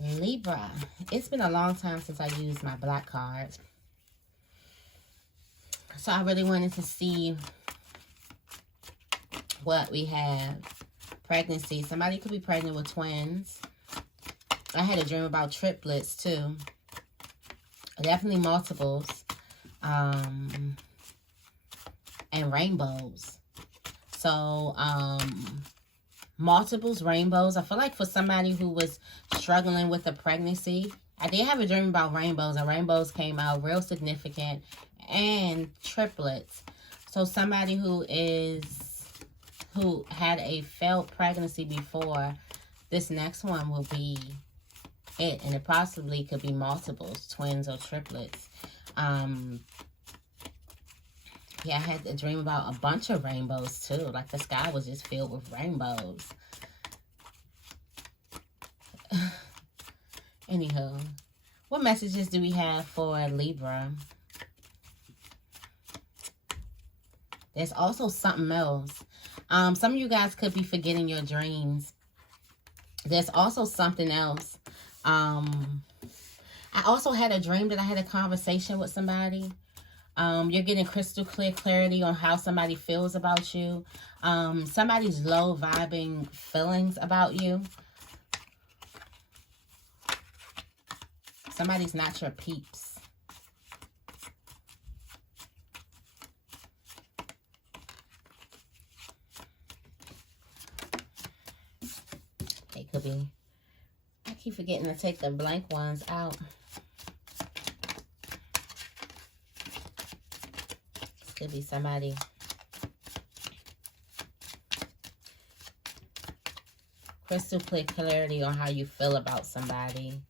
Libra. It's been a long time since I used my black cards. So I really wanted to see what we have. Pregnancy. Somebody could be pregnant with twins. I had a dream about triplets too. Definitely multiples. And rainbows. So, multiples, rainbows. I feel like for somebody who was struggling with a pregnancy, I did have a dream about rainbows, and rainbows came out real significant, and triplets. So somebody who had a failed pregnancy before, this next one will be it, and it possibly could be multiples, twins or triplets. Yeah, I had a dream about a bunch of rainbows too. Like the sky was just filled with rainbows. Anywho, what messages do we have for Libra? There's also something else. Some of you guys could be forgetting your dreams. There's also something else. I also had a dream that I had a conversation with somebody. You're getting crystal clear clarity on how somebody feels about you. Somebody's low vibing feelings about you. Somebody's not your peeps. They could be. I keep forgetting to take the blank ones out. This could be somebody. Crystal clear clarity on how you feel about somebody.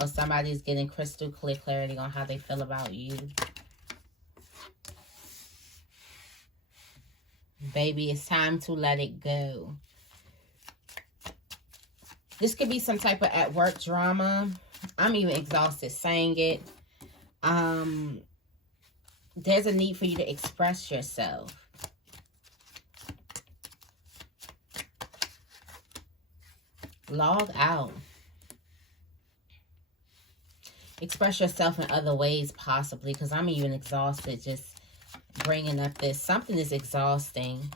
Or somebody's getting crystal clear clarity on how they feel about you. Baby, it's time to let it go. This could be some type of at work drama. I'm even exhausted saying it. There's a need for you to express yourself. Log out. Express yourself in other ways, possibly, because I'm even exhausted just bringing up this. Something is exhausting.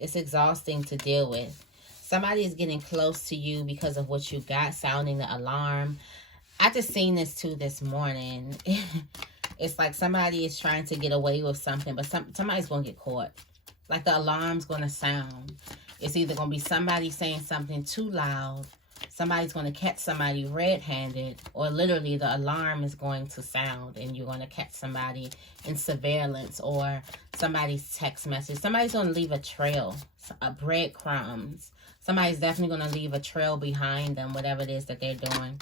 It's exhausting to deal with. Somebody is getting close to you because of what you got, sounding the alarm. I just seen this too this morning. It's like somebody is trying to get away with something, but somebody's going to get caught. Like the alarm's going to sound. It's either going to be somebody saying something too loud, somebody's going to catch somebody red-handed, or literally the alarm is going to sound and you're going to catch somebody in surveillance, or somebody's text message. Somebody's going to leave a trail, breadcrumbs. Somebody's definitely going to leave a trail behind them, whatever it is that they're doing.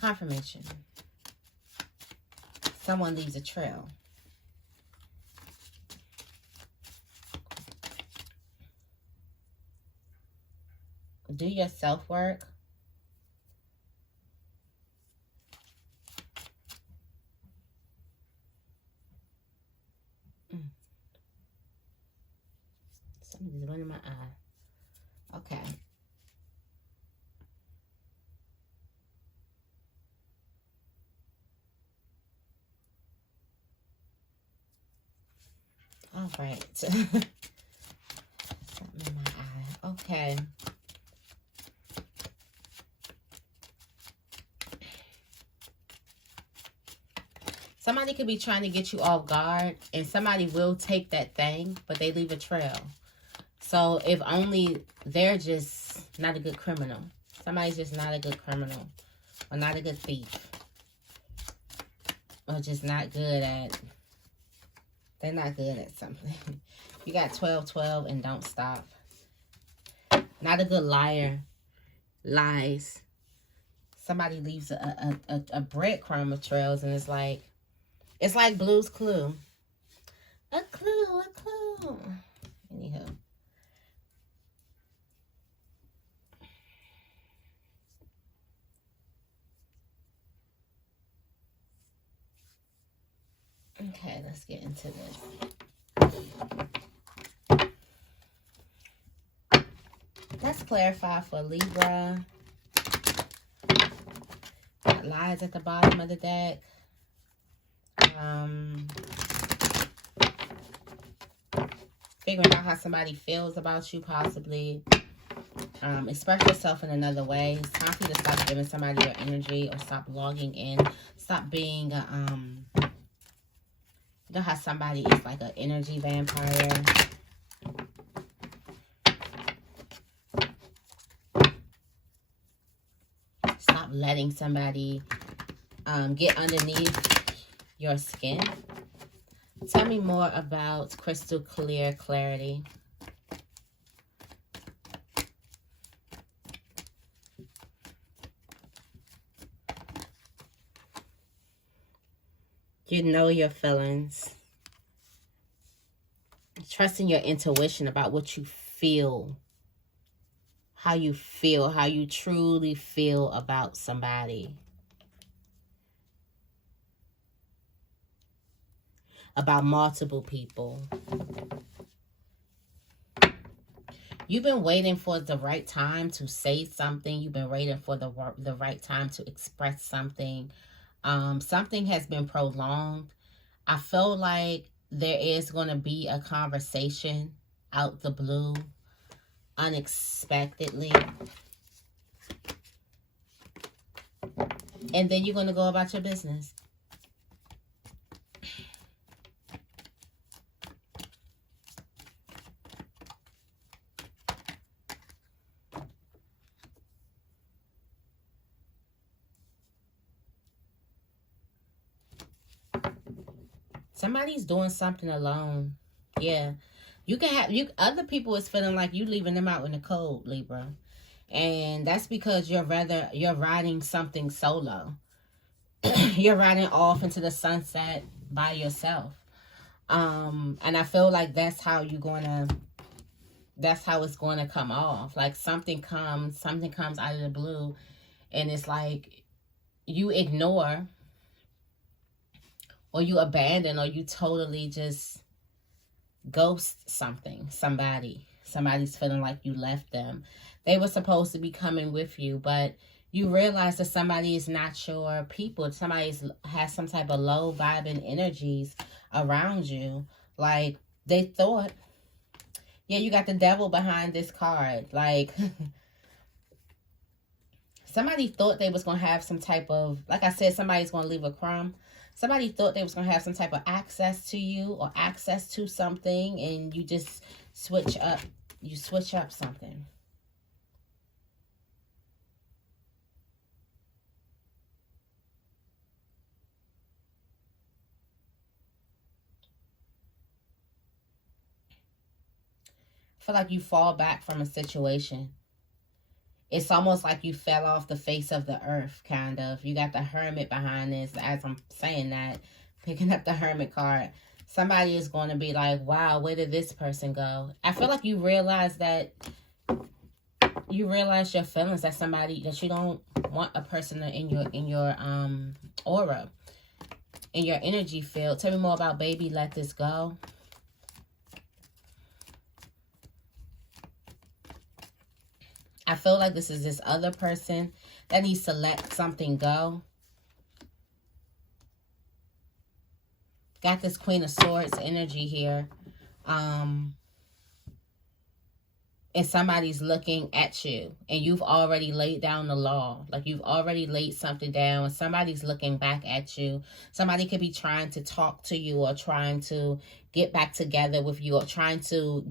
Confirmation. Someone leaves a trail. Do your self-work. Somebody's running my eye. Okay. All right. Something in my eye. Okay. Somebody could be trying to get you off guard, and somebody will take that thing, but they leave a trail. So if only they're just not a good criminal. Somebody's just not a good criminal, or not a good thief, or just not good at, they're not good at something. You got 12-12 and don't stop. Not a good liar. Lies. Somebody leaves a breadcrumb of trails, and it's like Blue's Clue. A clue, a clue. Anyhow. Okay, let's get into this. let's clarify for Libra. Got lies at the bottom of the deck. Figuring out how somebody feels about you, possibly. Express yourself in another way. It's time for you to stop giving somebody your energy or stop logging in. Stop being you know how somebody is like an energy vampire. Stop letting somebody get underneath your skin. Tell me more about crystal clear clarity. You know your feelings. Trusting your intuition about what you feel. How you feel. How you truly feel about somebody. About multiple people. You've been waiting for the right time to say something. You've been waiting for the right time to express something. Something has been prolonged. I feel like there is going to be a conversation out the blue, unexpectedly. And then you're going to go about your business. Somebody's doing something alone. Yeah. You can have, other people is feeling like you leaving them out in the cold, Libra. And that's because you're riding something solo. You're riding off into the sunset by yourself. And I feel like that's how it's going to come off. Like something comes out of the blue, and it's like you ignore, or you abandon, or you totally just ghost somebody. Somebody's feeling like you left them. They were supposed to be coming with you, but you realize that somebody is not your people. Somebody has some type of low vibing energies around you. Like, they thought, yeah, you got the devil behind this card. Like, somebody thought they was going to have some type of, like I said, somebody's going to leave a crumb. Somebody thought they was going to have some type of access to you or access to something, and you just switch up. You switch up something. I feel like you fall back from a situation. It's almost like you fell off the face of the earth, kind of. You got the Hermit behind this. As I'm saying that, picking up the Hermit card, somebody is going to be like, wow, where did this person go? I feel like you realize your feelings, that somebody, that you don't want a person in your aura, in your energy field. Tell me more about baby, let this go. I feel like this is this other person that needs to let something go. Got this Queen of Swords energy here. And somebody's looking at you. And you've already laid down the law. Like, you've already laid something down. And somebody's looking back at you. Somebody could be trying to talk to you, or trying to get back together with you, or trying to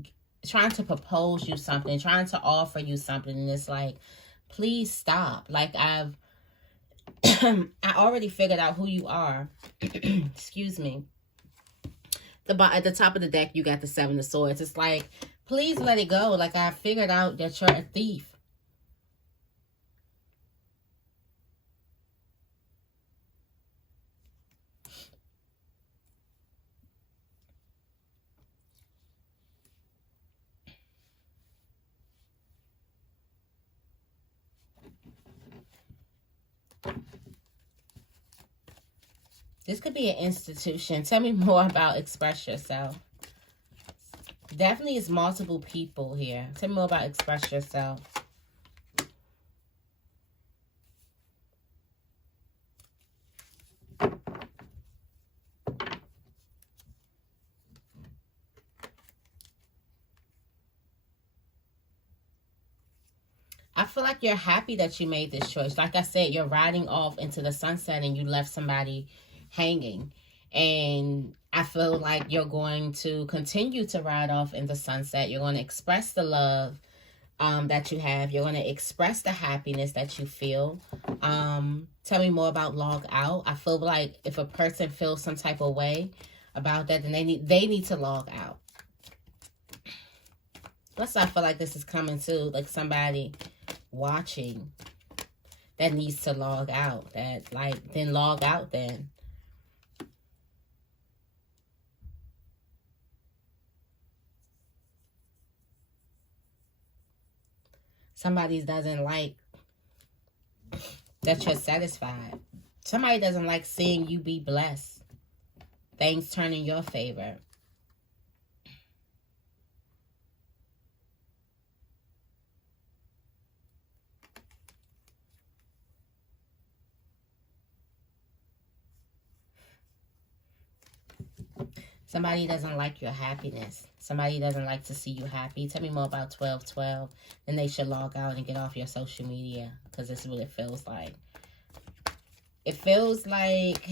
propose you something, trying to offer you something, and it's like, please stop. Like, I already figured out who you are. Excuse me. At the top of the deck, you got the Seven of Swords. It's like, please let it go. Like, I figured out that you're a thief. This could be an institution. Tell me more about express yourself. Definitely is multiple people here. Tell me more about express yourself. I feel like you're happy that you made this choice. Like I said, you're riding off into the sunset and you left somebody hanging. And I feel like you're going to continue to ride off in the sunset. You're going to express the love that you have. You're going to express the happiness that you feel. Tell me more about log out. I feel like if a person feels some type of way about that, then they need to log out. Plus, I feel like this is coming to like somebody watching that needs to log out. That like, then log out then. Somebody doesn't like that you're satisfied. Somebody doesn't like seeing you be blessed. Things turn in your favor. Somebody doesn't like your happiness. Somebody doesn't like to see you happy. Tell me more about 1212. Then they should log out and get off your social media. Because this is what it feels like. It feels like...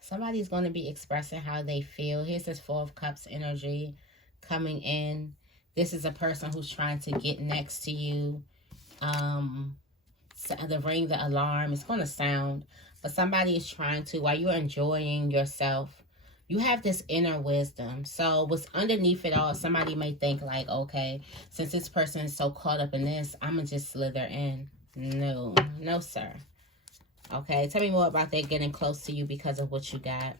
somebody's going to be expressing how they feel. Here's this Four of Cups energy coming in. This is a person who's trying to get next to you. The ring, the alarm, it's going to sound. But somebody is trying to, while you're enjoying yourself, you have this inner wisdom. So what's underneath it all, somebody may think like, okay, since this person is so caught up in this, I'm going to just slither in. No, no, sir. Okay, tell me more about that getting close to you because of what you got.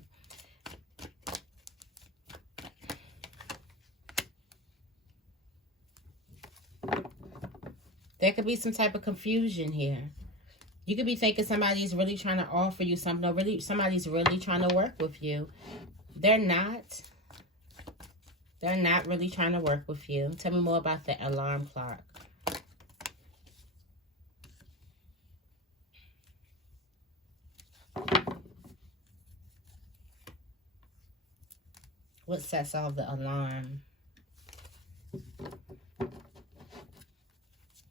There could be some type of confusion here. You could be thinking somebody's really trying to offer you something, or really somebody's really trying to work with you. They're not. They're not really trying to work with you. Tell me more about the alarm clock. What sets off the alarm?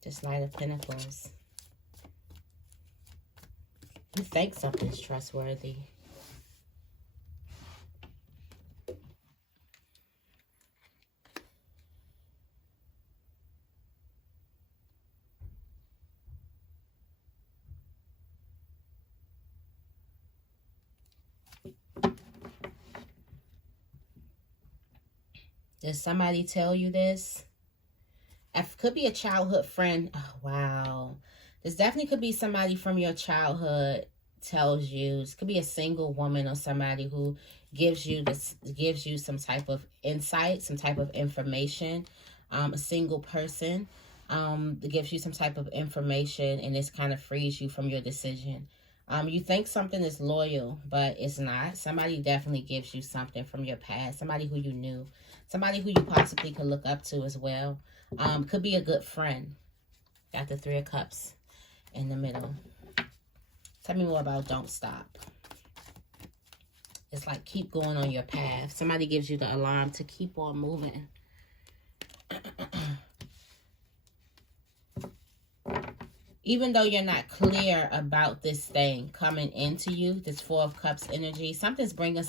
This Knight of Pentacles. You think something's trustworthy. Did somebody tell you this? It could be a childhood friend. Oh, wow. This definitely could be somebody from your childhood tells you. This could be a single woman or somebody who gives you some type of insight, some type of information. A single person that gives you some type of information, and this kind of frees you from your decision. You think something is loyal, but it's not. Somebody definitely gives you something from your past. Somebody who you knew. Somebody who you possibly could look up to as well. Could be a good friend. Got the Three of Cups in the middle. Tell me more about don't stop. It's like keep going on your path. Somebody gives you the alarm to keep on moving. Even though you're not clear about this thing coming into you, this Four of Cups energy, something's bringing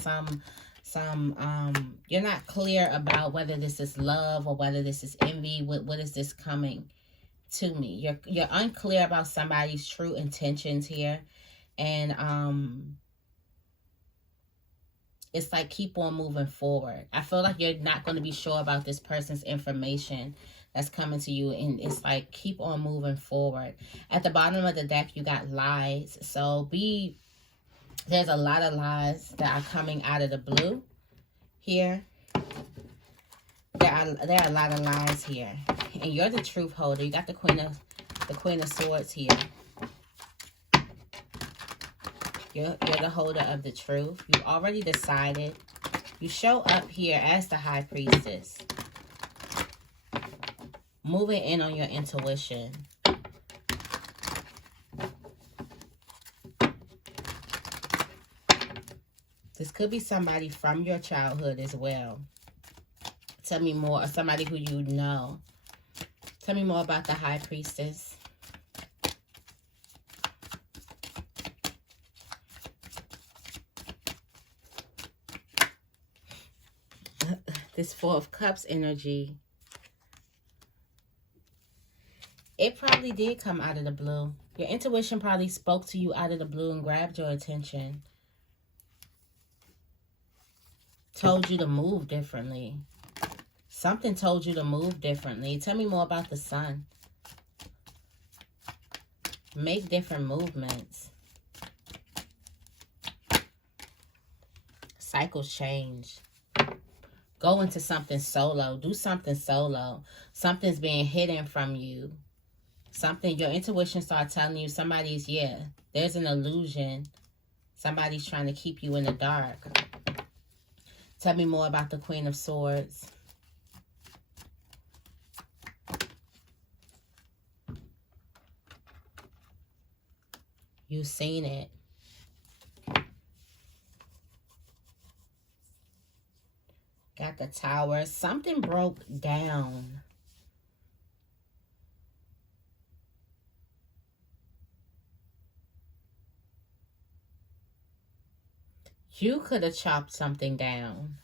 you're not clear about whether this is love or whether this is envy. What is this coming to me? You're unclear about somebody's true intentions here. And it's like keep on moving forward. I feel like you're not going to be sure about this person's information that's coming to you, and it's like keep on moving forward. At the bottom of the deck you got lies. So there's a lot of lies that are coming out of the blue here. There are a lot of lies here. And you're the truth holder. You got the Queen of Swords here. You're the holder of the truth. You've already decided. You show up here as the High Priestess. Moving in on your intuition. This could be somebody from your childhood as well. Tell me more, or somebody who you know. Tell me more about the High Priestess. This Four of Cups energy. It probably did come out of the blue. Your intuition probably spoke to you out of the blue and grabbed your attention. Told you to move differently. Something told you to move differently. Tell me more about the Sun. Make different movements. Cycles change. Go into something solo. Do something solo. Something's being hidden from you. Something, your intuition starts telling you somebody's, there's an illusion. Somebody's trying to keep you in the dark. Tell me more about the Queen of Swords. You've seen it. Got the Tower. Something broke down. You could have chopped something down.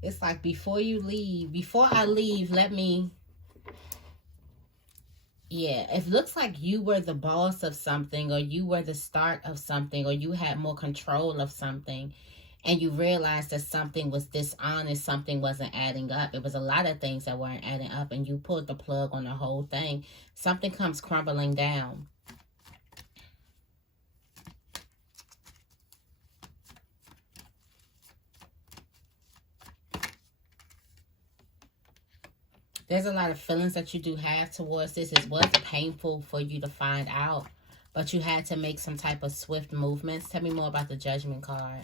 It's like before you leave, before I leave, let me... Yeah, it looks like you were the boss of something, or you were the start of something, or you had more control of something, and you realized that something was dishonest, something wasn't adding up. It was a lot of things that weren't adding up, and you pulled the plug on the whole thing. Something comes crumbling down. There's a lot of feelings that you do have towards this. It was painful for you to find out, but you had to make some type of swift movements. Tell me more about the Judgment card.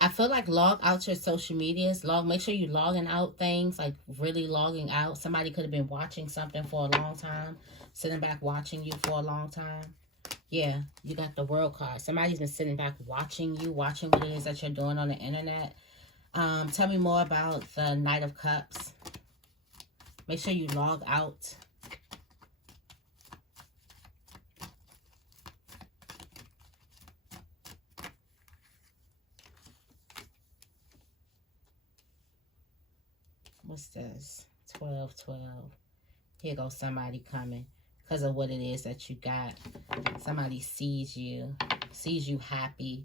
I feel like log out your social medias. Make sure you're logging out things, like really logging out. Somebody could have been watching something for a long time, sitting back watching you for a long time. Yeah, you got the World card. Somebody's been sitting back watching you, watching what it is that you're doing on the internet. Tell me more about the Knight of Cups. Make sure you log out. What's this? 12, 12. Here goes somebody coming because of what it is that you got. Somebody sees you happy,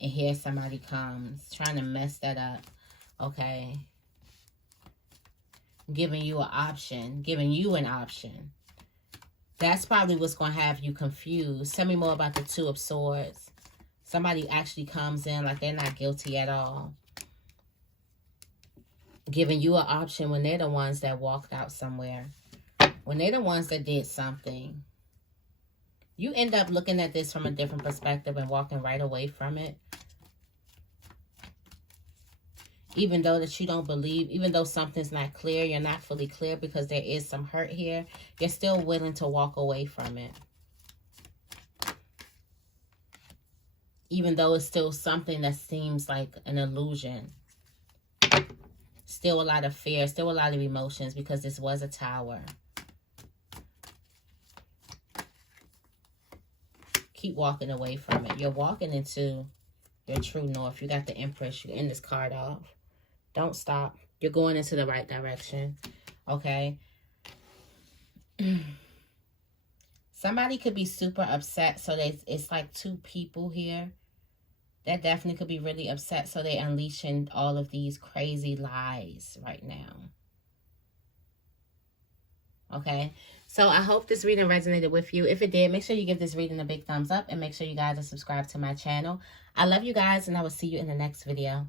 and here somebody comes trying to mess that up. Okay. Giving you an option. That's probably what's going to have you confused. Tell me more about the Two of Swords. Somebody actually comes in like they're not guilty at all. Giving you an option when they're the ones that walked out somewhere. When they're the ones that did something. You end up looking at this from a different perspective and walking right away from it. Even though that you don't believe, even though something's not clear, you're not fully clear because there is some hurt here, you're still willing to walk away from it. Even though it's still something that seems like an illusion. Still a lot of fear, still a lot of emotions because this was a Tower. Keep walking away from it. You're walking into your true north. You got the Empress. You end this card off. Don't stop. You're going into the right direction. Okay? Somebody could be super upset. So it's like two people here. That definitely could be really upset, so they're unleashing all of these crazy lies right now. Okay, so I hope this reading resonated with you. If it did, make sure you give this reading a big thumbs up, and make sure you guys are subscribed to my channel. I love you guys, and I will see you in the next video.